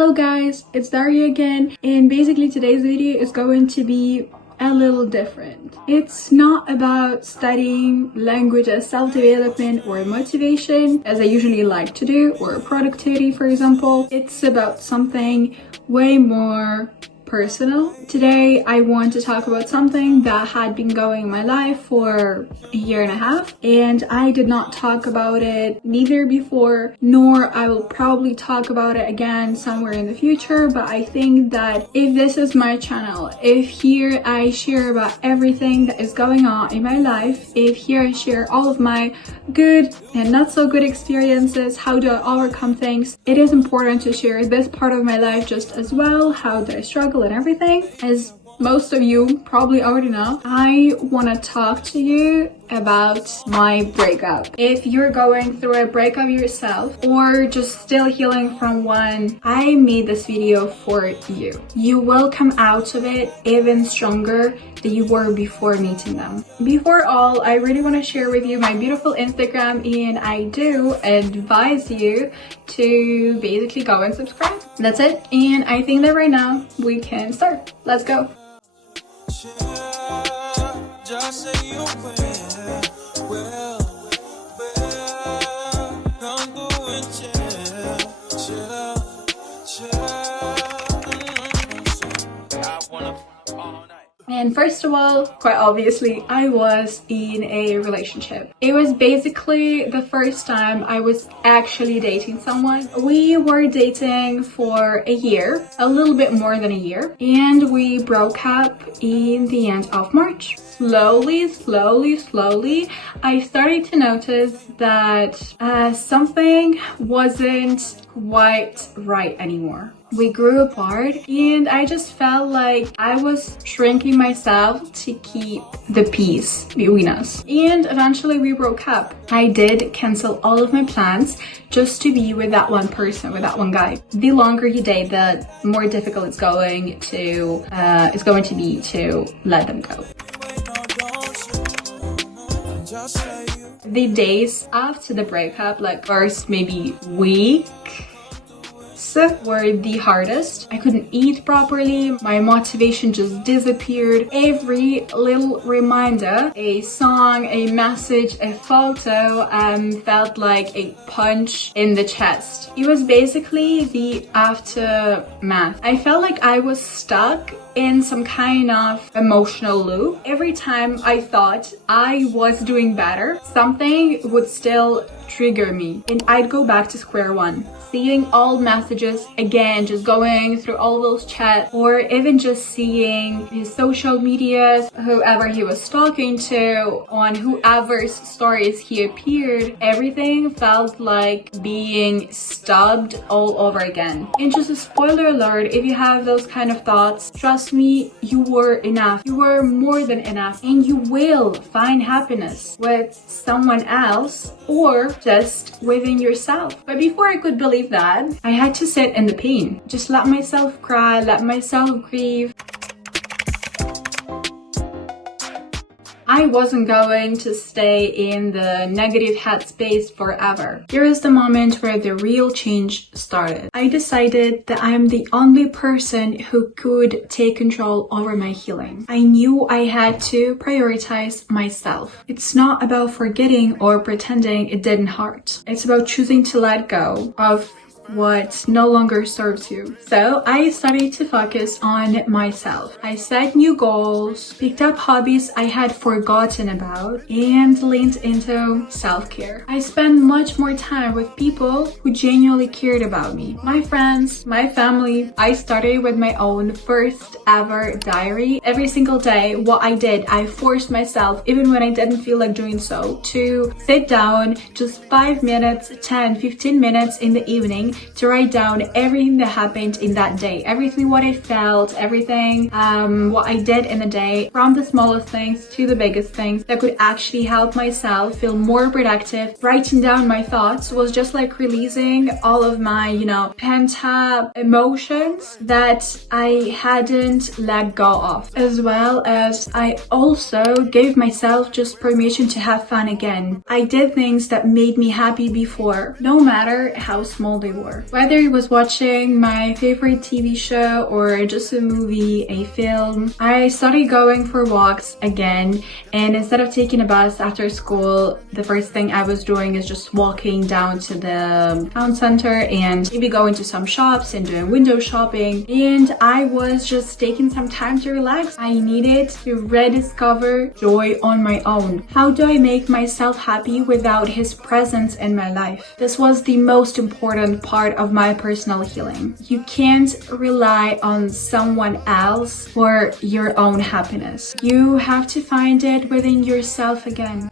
Hello guys, it's Daria again, and basically today's video is going to be a little different. It's not about studying languages, self-development or motivation as I usually like to do, or productivity for example. It's about something way more personal. Today I want to talk about something that had been going in my life for a year and a half, and I did not talk about it neither before, nor I will probably talk about it again somewhere in the future. But I think that if this is my channel, if here I share about everything that is going on in my life, if here I share all of my good and not so good experiences, how do I overcome things, it is important to share this part of my life just as well, how do I struggle and everything. As most of you probably already know, I want to talk to you about my breakup. If you're going through a breakup yourself or just still healing from one, I made this video for you. You will come out of it even stronger than you were before meeting them. Before all, I really want to share with you my beautiful Instagram, and I do advise you to basically go and subscribe. That's it, and I think that right now we can start. Let's go. And first of all, quite obviously, I was in a relationship. It was basically the first time I was actually dating someone. We were dating for a year, a little bit more than a year, and we broke up in the end of March. Slowly, I started to notice that something wasn't quite right anymore. We grew apart, and I just felt like I was shrinking myself to keep the peace between us. And eventually we broke up. I did cancel all of my plans just to be with that one person, with that one guy. The longer you date, the more difficult it's going to be to let them go. The days after the breakup, like first maybe week, were the hardest. I couldn't eat properly, my motivation just disappeared. Every little reminder, a song, a message, a photo felt like a punch in the chest. It was basically the aftermath. I felt like I was stuck in some kind of emotional loop. Every time I thought I was doing better, something would still trigger me, and I'd go back to square one, seeing old messages again, just going through all those chats, or even just seeing his social medias, whoever he was talking to, on whoever's stories he appeared. Everything felt like being stabbed all over again. And just a spoiler alert, if you have those kind of thoughts, trust me, you were enough. You were more than enough, and you will find happiness with someone else or just within yourself. But before I could believe that, I had to sit in the pain. Just let myself cry, let myself grieve. I wasn't going to stay in the negative headspace forever. Here is the moment where the real change started. I decided that I am the only person who could take control over my healing. I knew I had to prioritize myself. It's not about forgetting or pretending it didn't hurt. It's about choosing to let go of what no longer serves you. So I started to focus on myself. I set new goals, picked up hobbies I had forgotten about, and leaned into self-care. I spent much more time with people who genuinely cared about me. My friends, my family. I started with my own first ever diary. Every single day, what I did, I forced myself, even when I didn't feel like doing so, to sit down just 5 minutes, 10, 15 minutes in the evening to write down everything that happened in that day, everything what I felt, everything what I did in the day, from the smallest things to the biggest things that could actually help myself feel more productive. Writing down my thoughts was just like releasing all of my, pent up emotions that I hadn't let go of, as well as I also gave myself just permission to have fun again. I did things that made me happy before, no matter how small they were. before. Whether it was watching my favorite TV show or just a movie, a film, I started going for walks again, and instead of taking a bus after school, the first thing I was doing is just walking down to the town center and maybe going to some shops and doing window shopping. And I was just taking some time to relax. I needed to rediscover joy on my own. How do I make myself happy without his presence in my life? This was the most important part of my personal healing. You can't rely on someone else for your own happiness. You have to find it within yourself again.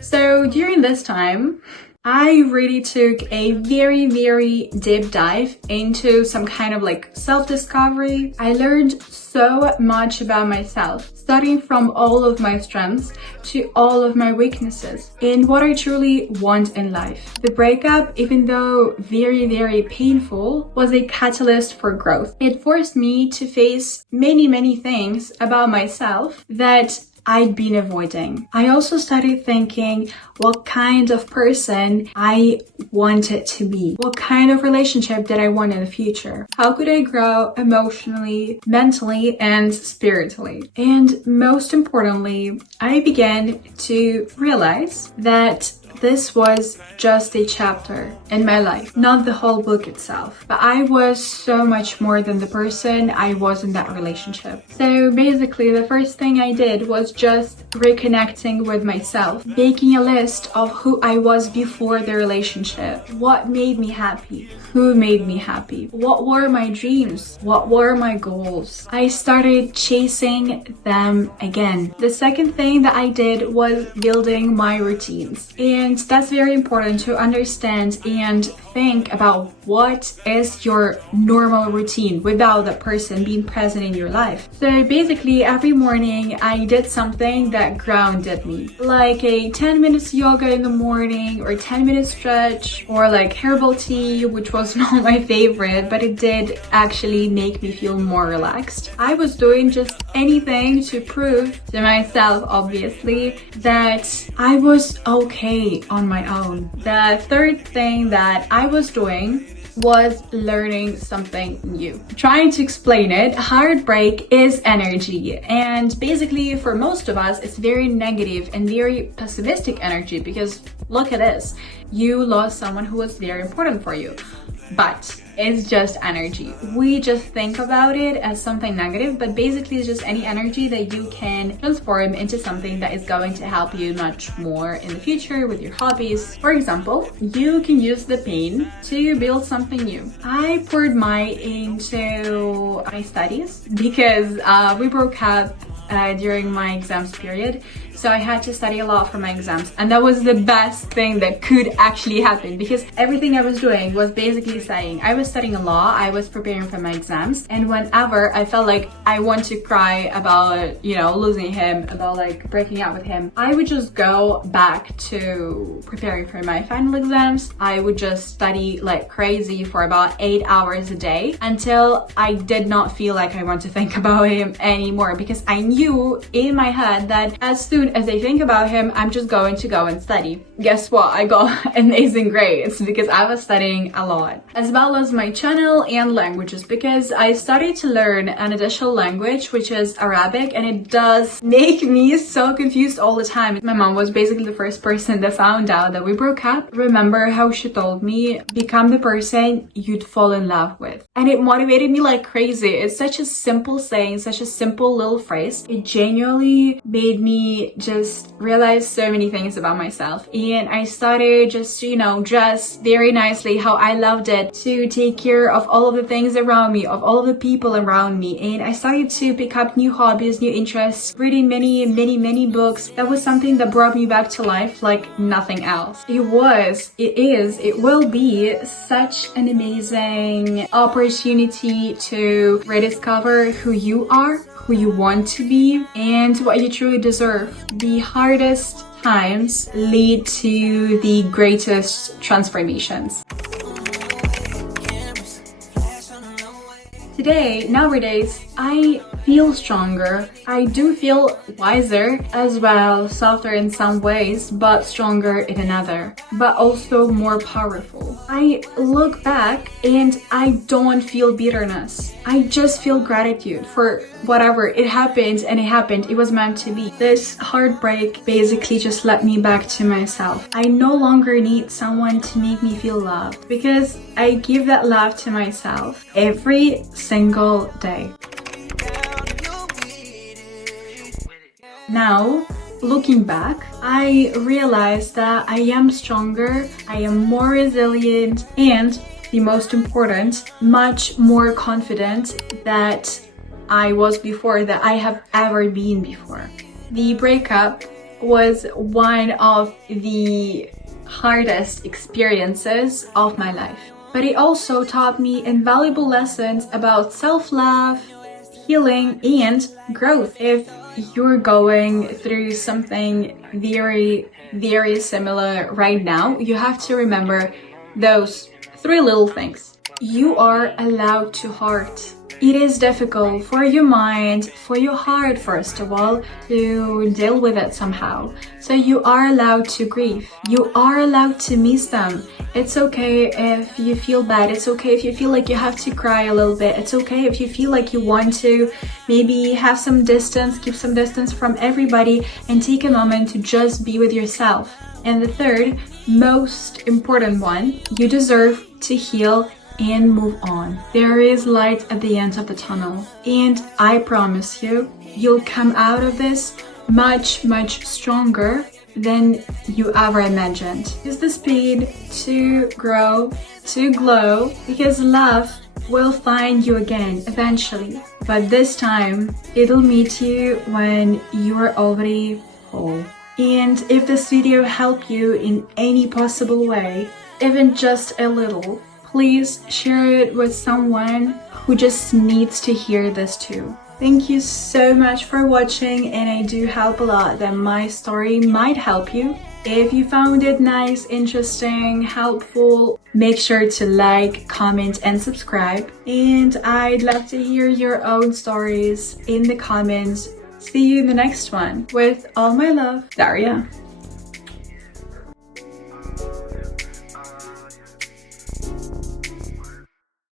So during this time, I really took a very deep dive into some kind of like self-discovery. I learned so much about myself, starting from all of my strengths to all of my weaknesses and what I truly want in life. The breakup, even though very painful, was a catalyst for growth. It forced me to face many things about myself that I'd been avoiding. I also started thinking what kind of person I wanted to be. What kind of relationship did I want in the future? How could I grow emotionally, mentally, and spiritually? And most importantly, I began to realize that this was just a chapter in my life, not the whole book itself. But I was so much more than the person I was in that relationship. So basically, the first thing I did was just reconnecting with myself, making a list of who I was before the relationship. What made me happy? Who made me happy? What were my dreams? What were my goals? I started chasing them again. The second thing that I did was building my routines. And that's very important to understand and think about what is your normal routine without that person being present in your life. So basically every morning I did something that grounded me, like a 10 minutes yoga in the morning or 10-minute stretch, or like herbal tea, which was not my favorite, but it did actually make me feel more relaxed. I was doing just anything to prove to myself, obviously, that I was okay on my own. The third thing that I was doing was learning something new. Trying to explain it, heartbreak is energy, and basically for most of us it's very negative and very pessimistic energy, because look at this, you lost someone who was very important for you, but it's just energy. We just think about it as something negative, but basically it's just any energy that you can transform into something that is going to help you much more in the future with your hobbies. For example, you can use the pain to build something new. I poured mine into my studies because we broke up during my exams period, so I had to study a lot for my exams, and that was the best thing that could actually happen, because everything I was doing was basically studying. I was studying a lot, I was preparing for my exams, and whenever I felt like I want to cry about, you know, losing him, about like breaking up with him, I would just go back to preparing for my final exams. I would just study like crazy for about 8 hours a day until I did not feel like I want to think about him anymore, because I knew in my head that as soon as I think about him, I'm just going to go and study. Guess what? I got amazing grades because I was studying a lot, as well as my channel and languages, because I started to learn an additional language, which is Arabic, and it does make me so confused all the time. My mom was basically the first person that found out that we broke up. Remember how she told me, become the person you'd fall in love with, and it motivated me like crazy. It's such a simple saying, such a simple little phrase. It genuinely made me just realize so many things about myself, and I started just, you know, dress very nicely, how I loved it, to take care of all of the things around me, of all of the people around me, and I started to pick up new hobbies, new interests, reading many books. That was something that brought me back to life like nothing else. It will be such an amazing opportunity to rediscover who you are, who you want to be, and what you truly deserve. The hardest times lead to the greatest transformations. Nowadays, I feel stronger. I do feel wiser as well, softer in some ways, but stronger in another, but also more powerful. I look back and I don't feel bitterness. I just feel gratitude for whatever. It happened and it happened. It was meant to be. This heartbreak basically just led me back to myself. I no longer need someone to make me feel loved because I give that love to myself every single day. Now, looking back, I realized that I am stronger, I am more resilient, and the most important, much more confident that I was before, that I have ever been before. The breakup was one of the hardest experiences of my life, but it also taught me invaluable lessons about self-love, healing, and growth. If you're going through something very similar right now, you have to remember those 3 little things. You are allowed to hurt. It is difficult for your mind, for your heart, first of all, to deal with it somehow. So you are allowed to grieve. You are allowed to miss them. It's okay if you feel bad. It's okay if you feel like you have to cry a little bit. It's okay if you feel like you want to maybe have some distance, keep some distance from everybody and take a moment to just be with yourself. And the third, most important one, you deserve to heal and move on. There is light at the end of the tunnel, and I promise you, you'll come out of this much stronger than you ever imagined. Use the speed to grow, to glow, because love will find you again eventually. But this time, it'll meet you when you are already whole. And if this video helped you in any possible way, even just a little, please share it with someone who just needs to hear this too. Thank you so much for watching, and I do hope a lot that my story might help you. If you found it nice, interesting, helpful, make sure to like, comment, and subscribe. And I'd love to hear your own stories in the comments. See you in the next one. With all my love, Daria.